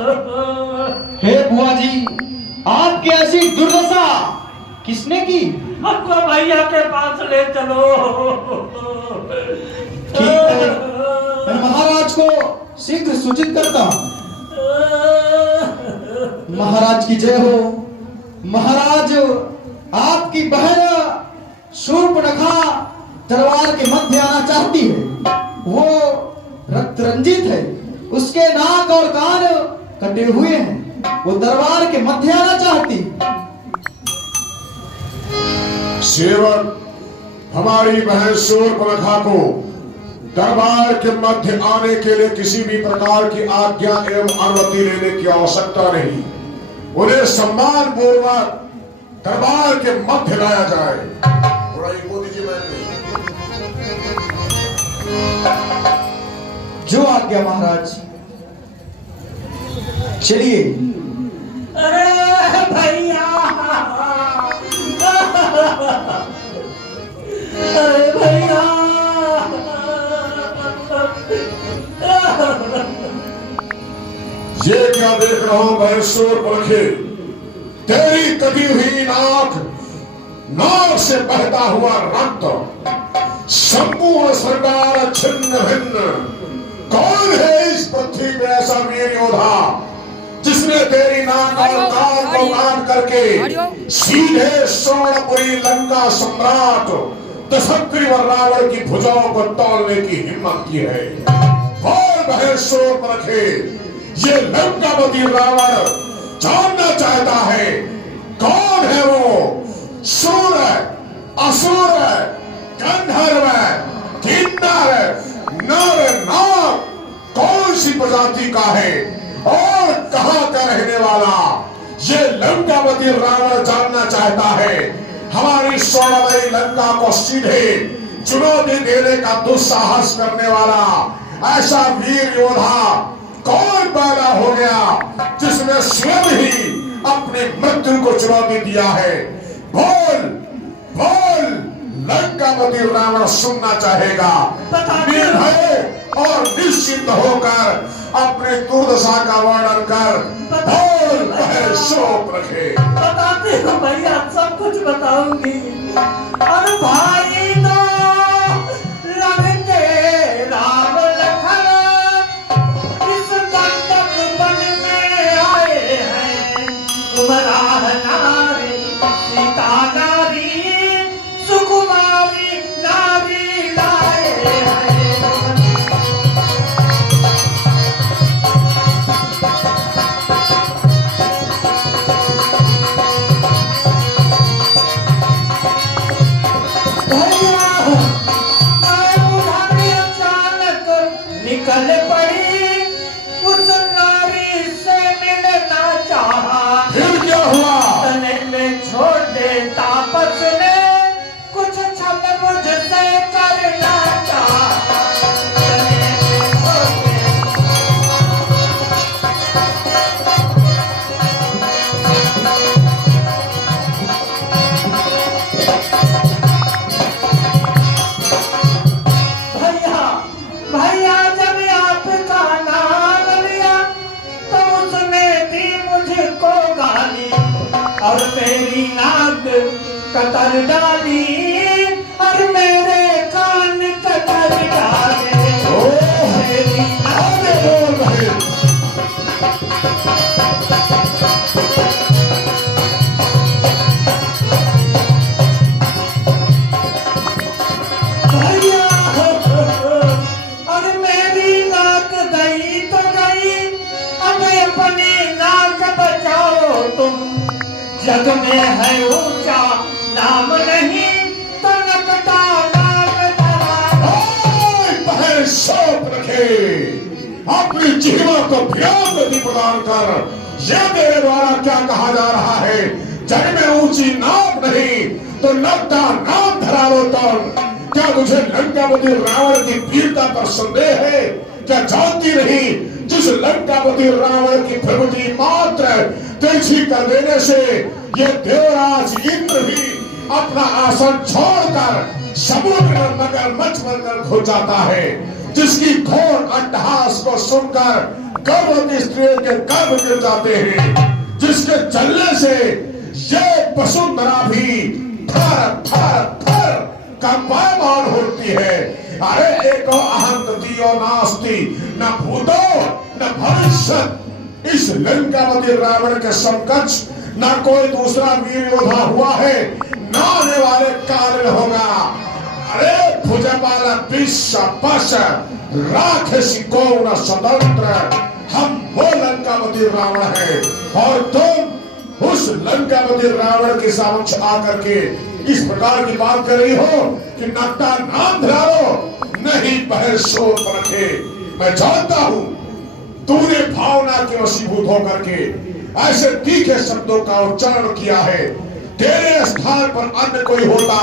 हे बुआ जी, आपकी ऐसी दुर्दशा किसने की? हमको भैया के पास ले चलो। ठीक है, मैं महाराज को शीघ्र सूचित करता हूं। महाराज की जय हो। महाराज, आपकी बहन शूर्पणखा दरबार के मध्य आना चाहती है। वो रक्त रंजित है, उसके नाक और कान कटे हुए हैं, वो दरबार के मध्य आना चाहती। सेवक, हमारी बहन शूर्पणखा को दरबार के मध्य आने के लिए किसी भी प्रकार की आज्ञा एवं अनुमति लेने की आवश्यकता नहीं। उन्हें सम्मान पूर्वक दरबार के मध्य लाया जाए। थोड़ा ये बोल दीजिए। जो आज्ञा महाराज। चलिए। अरे भैया, अरे भैया, ये क्या देख रहा हूं बहन शूर्पणखे? तेरी कटी हुई नाक से बहता हुआ रक्त, संपूर्ण सरकार छिन्न भिन्न। कौन है इस पृथ्वी में ऐसा वीर योद्धा जिसने तेरी नाक और कान को काट करके सीधे स्वर्णपुरी लंका सम्राट दशग्रीव और रावण की भुजाओं को तोड़ने की हिम्मत की है? बोल बहन शूर्पणखे, ये लंकापति रावण जानना चाहता है कौन है वो? सूर है, असुर है, गंधर्व है, किन्नर, नर, नाग, कौन सी प्रजाति का है और कहां का रहने वाला? ये लंकापति रावण जानना चाहता है। हमारी स्वर्णमयी लंका को सीधे चुनौती देने का दुस्साहस करने वाला ऐसा वीर योद्धा कौन पैदा हो गया जिसने स्वयं ही अपनी मृत्यु को चुनौती दिया है? बोल बोल, लंकापति रावण सुनना चाहेगा। निर्भय और निश्चित होकर अपने दुर्दशा का वर्णन कर। बोल बहन शूर्पणखे। बताती हूँ भैया, सब कुछ बताऊंगी। अरे भाई तो लगते राम लखन इस कंटक वन में आए हैं। उमराह नारी, सीता नारी, सुकुमारी नारी लाए हैं। निकल पड़ी उस नारी से मिलना चाहा। फिर क्या हुआ? तने में छोड़ दे तापस ने कुछ छल मुझसे करना चाहा। भैया भैया, जब आपका नाम लिया तो उसने दी मुझको गाली और मेरी नाक कतर डाली और मेरे कान कतर डाले। मेरी भैया, और मेरी नाक गई तो गई, अब अपनी नाक बचाओ तुम। जग में है ऊंचा नाम नहीं तो नकटा नाम धरा। बहन शूर्पणखे, अपनी जिह्वा को व्याप गति प्रदान कर। यह तेरे द्वारा क्या कहा जा रहा है? जग में ऊंची नाम नहीं तो नकटा नाम धरा लो तुम। क्या तुझे लंकापति रावण की वीरता पर संदेह है? क्या जानती नहीं जिस लंकापति रावण की प्रवृत्ति मात्र तिरछी कर देने से ये देवराज इंद्र भी अपना आसन छोड़कर समुद्र नगर मच बनकर घुस जाता है? जिसकी घोर अट्टहास को सुनकर गर्भवती स्त्रियों के गर्भ गिर जाते हैं, जिसके चलने से ये वसुंधरा भी थर थर थर कंपायमान होती है। अरे एको अहं द्वितीयो नास्ति न भूतो न भविष्यत्। इस लंकापति रावण के समकक्ष न कोई दूसरा वीर योद्धा हुआ है, न आने वाले काल में होगा। अरे भुजबल विश्व पश राक्षसी को न स्वतंत्र, हम वो लंकापति रावण है और तुम उस लंकापति रावण के समक्ष आकर के इस प्रकार की बात कर रही हो कि नक्ता नाम धराओ नहीं बहर शोर रखे। मैं जानता हूं तूने भावना के वशीभूत होकर के ऐसे तीखे शब्दों का उच्चारण किया है। तेरे स्थान पर अन्य कोई होता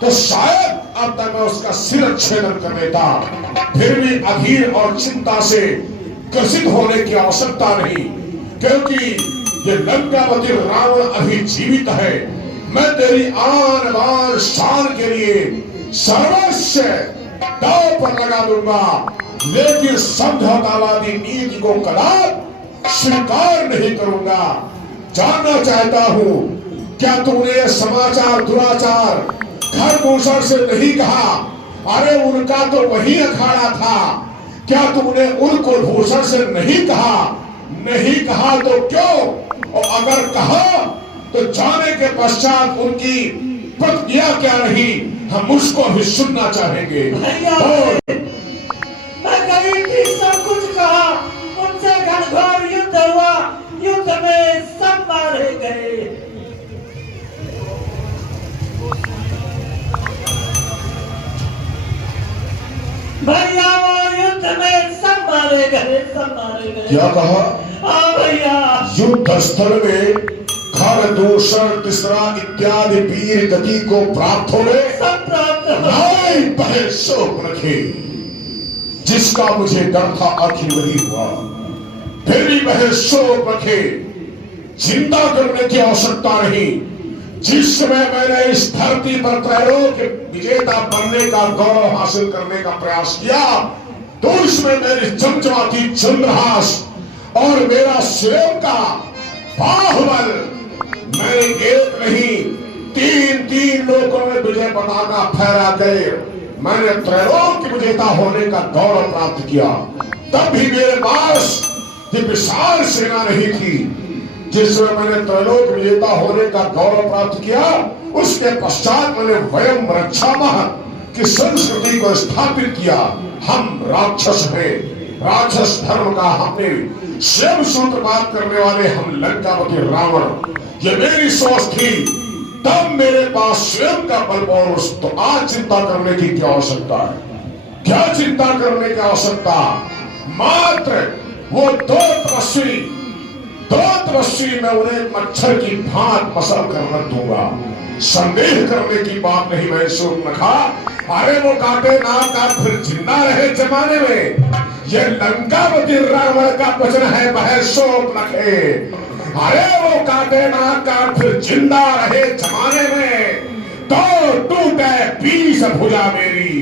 तो शायद अब तक मैं उसका सिर छेदन कर देता। फिर भी अधीर और चिंता से ग्रसित होने की आवश्यकता नहीं, क्योंकि ये लंकापति रावण अभी जीवित है। मैं तेरी आन बान शान के लिए सर्वस्व दांव पर लगा दूंगा, लेकिन समझौतावादी नीति को कदापि स्वीकार नहीं करूंगा। जानना चाहता हूं क्या तूने समाचार दुराचार खरदूषण से नहीं कहा? अरे उनका तो वही अखाड़ा था। क्या तूने उन कुलभूषण से नहीं कहा? नहीं कहा तो क्यों? और अगर कहा तो जाने के पश्चात उनकी प्रतिक्रिया क्या रही, हम उसको भी सुनना चाहेंगे। मैं कहीं भी सब कुछ कहा, उनसे घनघोर युद्ध हुआ, युद्ध में सब मारे गए। भैया वो युद्ध में सब मारे गए, सब मारे गए। क्या कहा? हाँ भैया, युद्ध स्थल में खरदूषण तीसरा इत्यादि वीर गति को प्राप्त हो गए। सब प्राप्त हो नाई पहले शोक रखे, जिसका मुझे डर था आखिर वही हुआ। फिर भी वह शोक रखे, चिंता करने की आवश्यकता नहीं। जिस समय मैंने इस धरती पर त्रैलोक्य विजेता बनने का गौरव हासिल करने का प्रयास किया, तो उसमें मेरी चमचमाती चंद्रहास और मेरा स्वयं का बाहुबल, मैंने एक नहीं तीन लोगों में विजय पताका फहरा गए। मैंने त्रैलोक्य विजेता होने का गौरव प्राप्त किया। तब भी मेरे पास ये विशाल सेना नहीं थी। जिस समय मैंने त्रैलोक्य विजेता होने का गौरव प्राप्त किया, उसके पश्चात मैंने वयम रक्षामः की संस्कृति को स्थापित किया। हम राक्षस हैं, राक्षस धर्म का हमने स्वयं सूत्रपात करने वाले हम लंकापति रावण, ये मेरी सोच थी। तब मेरे पास स्वयं का बल पौरुष, तो आज चिंता करने की क्या आवश्यकता है? क्या चिंता करने की आवश्यकता? मात्र वो दो तपस्वी मैं उन्हें मच्छर की भांत पसल कर रख दूंगा। संदेह करने की बात नहीं। मैं सूर्पनखा, अरे वो काटे ना काट फिर जिंदा रहे जमाने में, ये लंकापति रावण का वचन है। वह सूर्पनखे, अरे वो काटे ना काट फिर जिंदा रहे जमाने में, तो टूटे 20 भुजा मेरी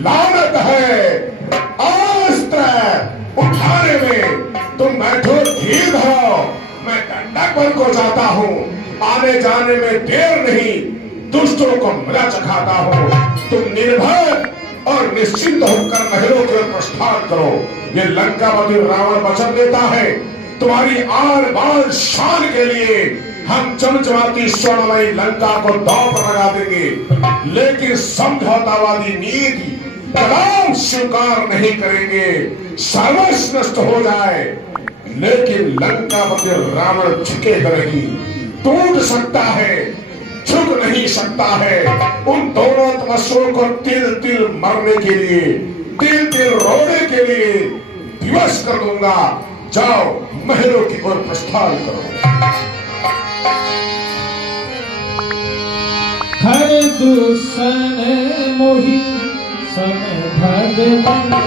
लानत है। अस्त्र उठाने में तुम बैठो धीर हो, मैं दंडक बन को जाता हूँ। आने जाने में देर नहीं, दुष्टों को मजा चखाता हूँ। तुम निर्भय और निश्चिंत होकर महलों की ओर प्रस्थान करो। ये लंकापति रावण वचन देता है, तुम्हारी आन बान शान के लिए हम चमचमाती स्वर्णमयी लंका को दांव पर लगा देंगे, लेकिन समझौतावादी नीति कदापि स्वीकार नहीं करेंगे। सर्वस्व नष्ट हो जाए, लेकिन लंकापति रावण झुकेगा नहीं, टूट सकता है, झुक नहीं सकता है। उन दोनों तपस्वियों को तिल तिल मरने के लिए, तिल तिल रोने के लिए विवश कर दूंगा। जाओ महलों की ओर प्रस्थान करो। खरदूषण मोहि समय भगवंता।